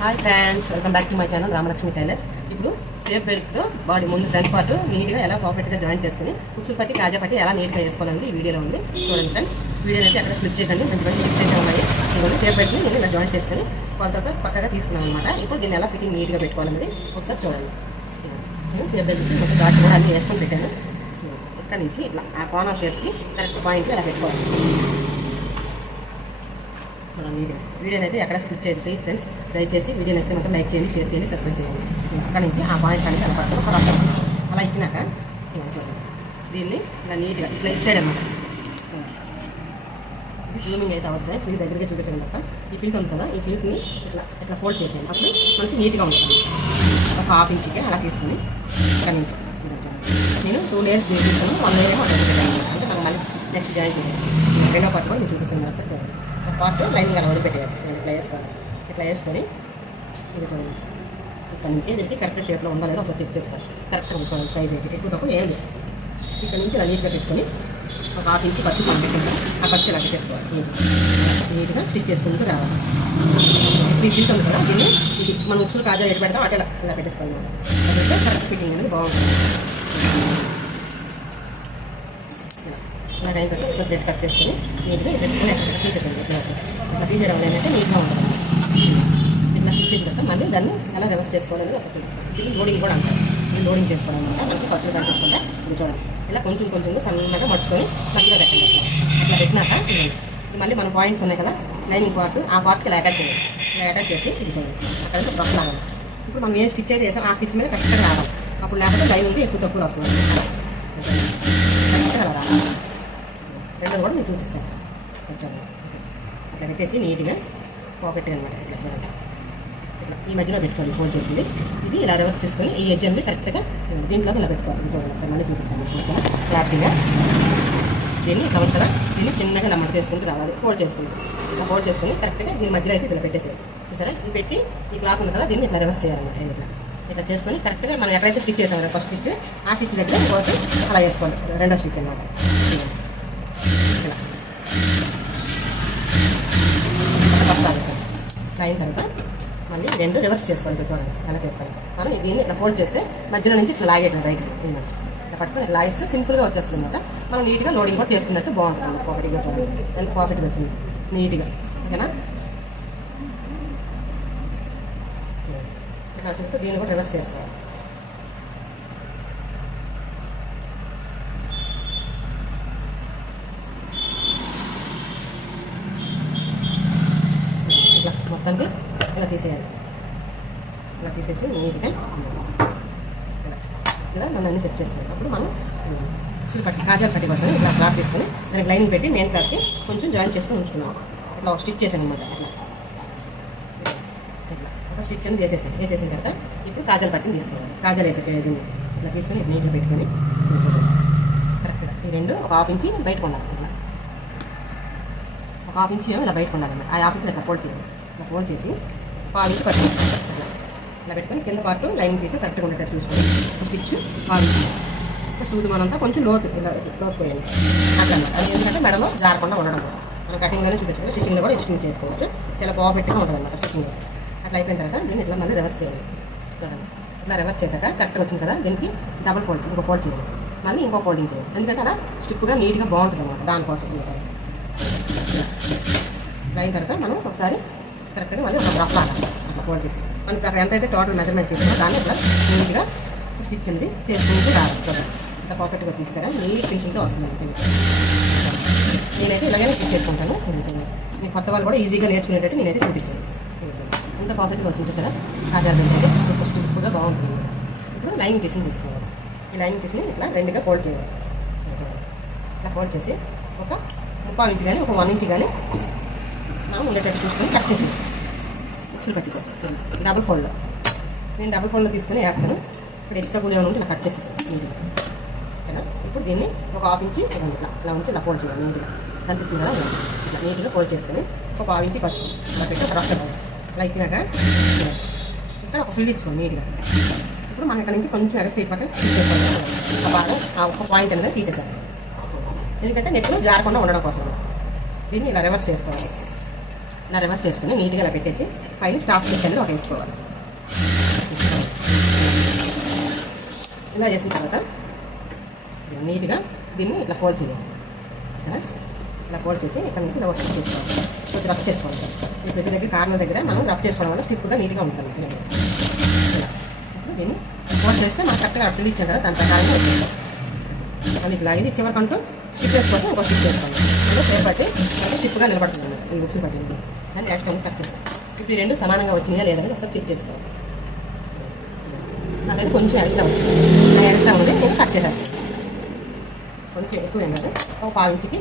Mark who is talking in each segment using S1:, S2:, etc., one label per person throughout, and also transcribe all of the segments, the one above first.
S1: Hi friends welcome back to my channel Ramalakshmi tailors ఇప్పుడు safe బెల్ట్తో body ముందు front part నీట్గా ఎలా పర్ఫెక్ట్గా జాయిన్ చేసుకుని ఉక్సులు పట్టి కాజా పట్టి ఎలా నీట్గా చేసుకోవాలని ఈ వీడియోలో ఉంది. చూడండి ఫ్రెండ్స్ వీడియో అయితే అక్కడ స్లిప్ చేయకండి మంచి మంచి స్లిప్ అయితే ఉన్నాయి. ఇవన్నీ సేఫ్ బెల్ట్ని నేను ఇలా జాయిన్ చేసుకుని కొలతతో పక్కగా తీసుకున్నాను అనమాట ఇప్పుడు దీన్ని ఎలా ఫిట్టింగ్ నీట్గా పెట్టుకోవాలనేది ఒకసారి చూడండి. నేను సేఫ్ బెల్ట్ మొత్తం ఘాట్ కూడా అన్నీ వేసుకొని పెట్టాను. ఇక్కడ నుంచి ఇట్లా ఆ కార్నర్ షేప్కి కరెక్ట్ పాయింట్లో ఇలా పెట్టుకోవాలి. Video video. వీడియోని అయితే ఎక్కడ స్కిప్ చేయండి ప్లీజ్ ఫ్రెండ్స్ దయచేసి వీడియో నచ్చితే మాత్రం లైక్ చేయండి షేర్ చేయండి సబ్స్క్రైబ్ చేయండి. అక్కడ నుంచి ఆ పాయింట్ అనేది కనపడుతుంది ఒక రాష్ట్రం అలా ఇచ్చినాక చూడండి. దీన్ని ఇలా నీట్గా ఇట్లా ఇటు సైడ్ అనమాట జూమింగ్ అయితే అవ్వదు ఫ్రెండ్స్ మీకు దగ్గరగా చూపించండి తప్ప. ఈ ఫిల్ట్ ఉంది కదా ఈ ఫిల్ట్ని ఇట్లా ఇట్లా ఫోల్డ్ చేసేయండి. అప్పుడు మనకి నీట్గా ఉంటుంది. ఒక హాఫ్ ఇంచ్కి అలా తీసుకుని ఇక్కడ నుంచి నేను టూ డేస్ తీసుకున్నాను వన్ డే అంటే మళ్ళీ నెక్స్ట్ జాయిన్ చేయాలి. రెండో పార్ట్ కూడా చూపిస్తున్నాను. సార్ పార్ట్ లైన్ అలా వదిలిపెట్టేయాలి. నేను ఇట్లా వేసుకోవాలి. ఇట్లా వేసుకొని ఇది చూడండి. ఇక్కడ నుంచి దీనికి కరెక్ట్ షేప్లో ఉందా లేదా ఒకసారి చెక్ చేసుకోవాలి. కరెక్ట్గా ఉంచుకోవాలి సైజ్ అయితే ఎక్కువ తక్కువ ఏం లేదు. ఇక్కడ నుంచి ఇలా నీట్గా పెట్టుకొని ఒక హాఫ్ ఇంచ్ ఖర్చు మనం పెట్టుకుంటాం ఆ ఖర్చు ఇలా పెట్టేసుకోవాలి. నీట్గా. నీట్గా స్టిచ్ చేసుకుంటూ రావాలి. ఈ ఫిట్ ఉంది కదా దీన్ని ఇది మనం ఉక్సులు కాజా ఎటు పెడతాం అటు ఇలా ఇలా పెట్టేసుకోవాలి అదైతే కరెక్ట్ ఫిట్టింగ్ అనేది బాగుంటుంది. ఇలా అయిన తర్వాత ఒకసారి బ్రెడ్ కట్ చేసుకొని నీట్గా పెట్టుకొని తీసేసాను ఇట్లా తీసేయడం వల్ల ఏంటంటే నీట్గా ఉంటుంది. ఇట్లా స్టిచ్ చేసిన తర్వాత మళ్ళీ దాన్ని ఎలా రివర్స్ చేసుకోవాలనేది ఒక చూపిస్తాను లోడింగ్ కూడా అంటారు. ఇది లోడింగ్ వల్ల మనకి ఖర్చులు కనిపించకుండా ఇది ఇలా కొంచెం కొంచెం సన్నగా మర్చుకొని మంచిగా పెట్టండి అట్లా ఇట్లా పెట్టినాక మళ్ళీ మన పాయింట్స్ ఉన్నాయి కదా? లైనింగ్ పార్ట్ ఆ పార్ట్కి ఇలా అటాచ్ చేయాలి. ఇలా అటాచ్ చేసి అక్కడ నుంచి లాగాలి ఇప్పుడు మనం ఏ స్టిచ్ అయితే చేసాం ఆ స్టిచ్ మీద కరెక్ట్గా రావాలి. అప్పుడు లేకపోతే లైన్ ఉంటే ఎక్కువ తక్కువ వస్తుంది కరెక్ట్గా అలా రావాలి రెండోది కూడా నేను చూపిస్తాను. కొంచెం అట్లా పెట్టేసి నీట్గా పాకెట్ అనమాట. ఇట్లా చూడండి. ఇట్లా ఈ మధ్యలో పెట్టుకోండి ఫోన్ చేసింది. ఇది ఇలా రివర్స్ చేసుకొని ఈ ఎడ్జ్ అనేది కరెక్ట్గా దీంట్లో ఇలా పెట్టుకోవాలి. ఇంకోటి మళ్ళీ చూపిస్తాను. క్లారిటీగా. దీన్ని కవర్ కదా? దీన్ని చిన్నగా ఇలా మడత చేసుకుంటూ రావాలి. ఫోల్డ్ చేసుకుంటూ. ఇట్లా ఫోల్డ్ చేసుకొని కరెక్ట్గా దీని మధ్యలో అయితే ఇలా పెట్టేసేది చూసారా? ఇది పెట్టి ఈ క్లాత్ ఉంది కదా దీన్ని ఇట్లా రివర్స్ చేయాలన్నమాట. ఇట్లా. ఇట్లా చేసుకొని కరెక్ట్గా మనం ఎక్కడైతే స్టిచ్ చేసామో ఫస్ట్ స్టిచ్ ఆ స్టిచ్ దగ్గర ఇంకోటి అలా వేసుకోండి రెండో స్టిచ్ అనమాట ఇలా పట్టాలి సార్ ఇట్లా అయిన తర్వాత మళ్ళీ రెండు రివర్స్ చేసుకోవాలి చూడండి. అలా చేసుకోవాలి? మనం దీన్ని ఇట్లా ఫోల్డ్ చేస్తే మధ్యలో నుంచి ఇట్లా లాగేటం రైట్ ఇట్లా పట్టుకొని ఇట్లా లాగేస్తే సింపుల్గా వచ్చేస్తుంది అనమాట మనం నీట్గా లోడింగ్ కూడా చేసుకున్నట్టు బాగుంటుంది. ప్రాఫిట్గా చూడండి ఎంత ప్రాఫిట్గా వచ్చింది. నీట్గా ఓకేనా? ఇట్లా వచ్చేస్తే దీన్ని కూడా రివర్స్ చేసుకోవాలి ఇట్లా మొత్తానికి ఇలా ఇలా తీసేసి నీట్గా ఇలా మనం అన్ని సెట్ చేసుకోవాలి అప్పుడు మనం ఉసిరి పట్టి కాజాలు పట్టి కోసం ఇలా క్లాత్ తీసుకొని దానికి లైనింగ్ పెట్టి మెయిన్ క్లాత్కి కొంచెం జాయిన్ చేసుకొని ఉంచుకున్నాం ఇట్లా స్టిచ్ చేసాను అనమాట ఇట్లా. ఇట్లా. ఒక స్టిచ్ అని వేసేసాను. వేసేసిన తర్వాత ఇప్పుడు కాజాలు పట్టిని తీసుకోవాలి. కాజాలు వేసే దీన్ని ఇట్లా తీసుకొని నీట్గా పెట్టుకొని కరెక్ట్గా ఈ రెండు ఒక హాఫ్ ఇంచి బయటకు ఉండాలి ఇట్లా. ఒక హాఫ్ ఇంచి ఏమో ఇలా బయటకు ఉండాలి ఆ హాఫ్ ఇంచ్ ఇట్లా ఫోల్డ్ చేయాలి. ఇట్లా ఫోల్డ్ చేసి పావించి హాఫ్ ఇలా పెట్టుకొని కింద పార్ట్ లైన్ తీసి కరెక్ట్గా ఉండేటట్టు చూసుకోవాలి స్టిచ్ పావించి ఇంచ్ సూది మనంతా కొంచెం లోతు ఇలా లోతు పోయండి అట్లా అది ఎందుకంటే మెడలో జారకుండా ఉండడం మనం కటింగ్లోనే చూపించవచ్చు స్టిచ్చింగ్లో కూడా స్టిచ్చింగ్ చేసుకోవచ్చు. చాలా పర్ఫెక్ట్గా ఉంటుంది అన్నమాట స్టిచ్చింగ్. అట్లా అయిపోయిన తర్వాత దీన్ని ఇట్లా మళ్ళీ రివర్స్ చేయాలి. చూడండి. ఇట్లా రివర్స్ చేశాక కరెక్ట్గా వచ్చింది కదా దీనికి డబుల్ ఫోల్డ్ ఇంకో ఫోల్డ్ చేయాలి మళ్ళీ ఇంకో ఫోల్డింగ్ చేయాలి ఎందుకంటే అలా స్టిప్గా నీట్గా బాగుంటుంది అనమాట దానికోసం అయిన తర్వాత మనం ఒకసారి కరెక్ట్గా మళ్ళీ ఒక డ్రాప్ లాగా అట్లా ఫోల్డ్ చేసి మనకి అక్కడ ఎంతైతే టోటల్ మెజర్మెంట్ తీసుకున్నా దాన్ని ఇట్లా నీట్గా స్టిచ్ అనేది చేసుకుంటూ రావాలి. చూడండి. ఇంత పర్ఫెక్ట్గా వచ్చింది సరే నీట్ ఫినిషింగ్తో వస్తుంది నేనైతే ఇలాగనే స్టిచ్ చేసుకుంటాను. మీ కొత్త వాళ్ళు కూడా ఈజీగా నేర్చుకునేటట్టు నేనైతే చూపించాను. ఇంత పర్ఫెక్ట్గా వచ్చింది సరే కాజాల అయితే సూపర్ స్టిచ్గా బాగుంటుంది. ఇప్పుడు లైనింగ్ పీస్ని తీసుకోవాలి. ఈ లైనింగ్ పీస్ని ఇట్లా రెండుగా ఫోల్డ్ చేయాలి. ఇట్లా ఫోల్డ్ చేసి ఒక ముప్పై ఇంచ్ కానీ ఒక వన్ ఇంచ్ కానీ మనం ఉండేటట్టు చూసుకొని కట్ చేసి మిక్సీలు పెట్టుకోవచ్చు. డబుల్ ఫోల్డ్లో నేను డబుల్ ఫోల్డ్లో తీసుకొని వేస్తాను. ఇప్పుడు ఎక్స్ట్రా కూలి ఉంటే ఇలా కట్ చేసేసాను. నీట్గా. ఓకేనా? ఇప్పుడు దీన్ని ఒక హాఫ్ ఇంచి ఇవ్వండి ఇట్లా ఇలా ఉంచి ఇలా ఫోల్డ్ చేయాలి. నీట్గా. కనిపిస్తుంది? కదా ఇట్లా నీట్గా ఫోల్డ్ చేసుకొని ఒక హాఫ్ ఇంచి ఖర్చు ఇలా పెట్టి ఒక ఇలా ఇచ్చినాక ఇక్కడ ఒక ఫిల్ ఇచ్చుకోండి నీట్గా. ఇప్పుడు మనం ఇక్కడ నుంచి కొంచెం ఎగస్ట్రా పక్కన తీసేసుకోవాలి. ఒక ఆ ఒక పాయింట్ అనేది తీసేసాను. ఎందుకంటే నెక్లో జారకుండా ఉండడం కోసం. దీన్ని ఇలా రివర్స్ చేసుకోవాలి. ఇలా రివర్స్ చేసుకొని నీట్గా ఇలా పెట్టేసి పైన స్టాఫ్ స్టిచ్ అనేది ఒకటి వేసుకోవాలి ఇలా చేసిన తర్వాత నీట్గా దీన్ని ఇట్లా ఫోల్డ్ చేయాలి. సరే ఇలా ఫోల్డ్ చేసి ఇక్కడ నుంచి ఇలా ఒక స్టిచ్ చేసుకోవాలి. కొంచెం రఫ్ చేసుకోవాలి. ఈ పెద్ద దగ్గర కార్నర్ దగ్గర మనం రఫ్ చేసుకోవడం వల్ల స్టిప్గా నీట్గా ఉంటుంది ఇలా. ఇప్పుడు దీన్ని ఫోల్డ్ చేస్తే మనం కరెక్ట్గా ఫిల్ ఇచ్చాం కదా దాని ప్రకారంగా వచ్చేస్తాం మళ్ళీ ఇట్లా ఇది చివరికంటూ స్టిప్ చేసుకోవచ్చు ఇంకో స్టిప్ చేసుకోవాలి. అంటే సేపట్టి పట్టి స్టిప్గా నిలబడుతుంది ఈ బుక్స్ పట్టింది. దాన్ని ఎక్స్ట్రా కట్ చేస్తాం. ఇప్పుడు రెండు సమానంగా వచ్చిందా లేదా అనేది ఒకసారి చెక్ చేసుకోవాలి. నాకైతే కొంచెం ఎక్స్ట్రా వచ్చింది. ఎక్స్ట్రా ఉంది నేను కట్ చేసేస్తాను. కొంచెం ఎక్కువ ఏం కాదు. ఒక పావించికి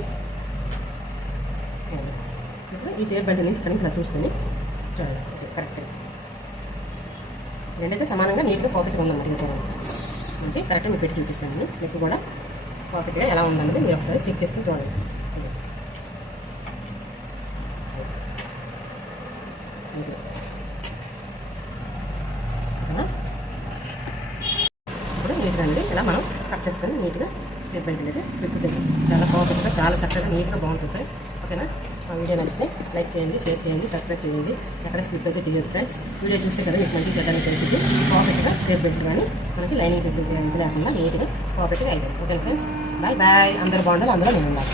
S1: ఇప్పుడు ఈ చేప బండి నుంచి ఇక్కడ నుంచి చూసుకొని చూడండి. కరెక్ట్ రెండైతే సమానంగా నీట్గా పర్ఫెక్ట్గా ఉందన్నమాట ఇంకా అంటే కరెక్ట్గా మీకు పెట్టి చూపిస్తాను నేను. మీకు కూడా పర్ఫెక్ట్గా ఎలా ఉందన్నది మీరు ఒకసారి చెక్ చేసుకుని చూడండి ఇది. ఓకేనా? ఇప్పుడు నీట్గా అండి. ఇలా మనం కట్ చేసుకొని నీట్గా స్టెప్ బై స్టెప్ ఫిఫ్టీ చాలా పర్ఫెక్ట్గా చాలా చక్కగా నీట్గా బాగుంటుంది ఫ్రెండ్స్ ఓకేనా? మా వీడియో నచ్చితే లైక్ చేయండి షేర్ చేయండి సబ్స్క్రైబ్ చేయండి. ఎక్కడ స్కిప్ అయితే చేయదు ఫ్రెండ్స్ వీడియో చూస్తే కదా మీకు మంచి చేయడానికి తెలిసింది పర్ఫెక్ట్గా సేఫ్ బెల్ట్ కానీ మనకి లైనింగ్ ఫెసిలిటీ లేకుండా నీట్గా పర్ఫెక్ట్గా అయిపోయింది. ఓకే ఫ్రెండ్స్ బాయ్ బాయ్ అందరు బాగుండాలి అందులో నేను ఉండాలి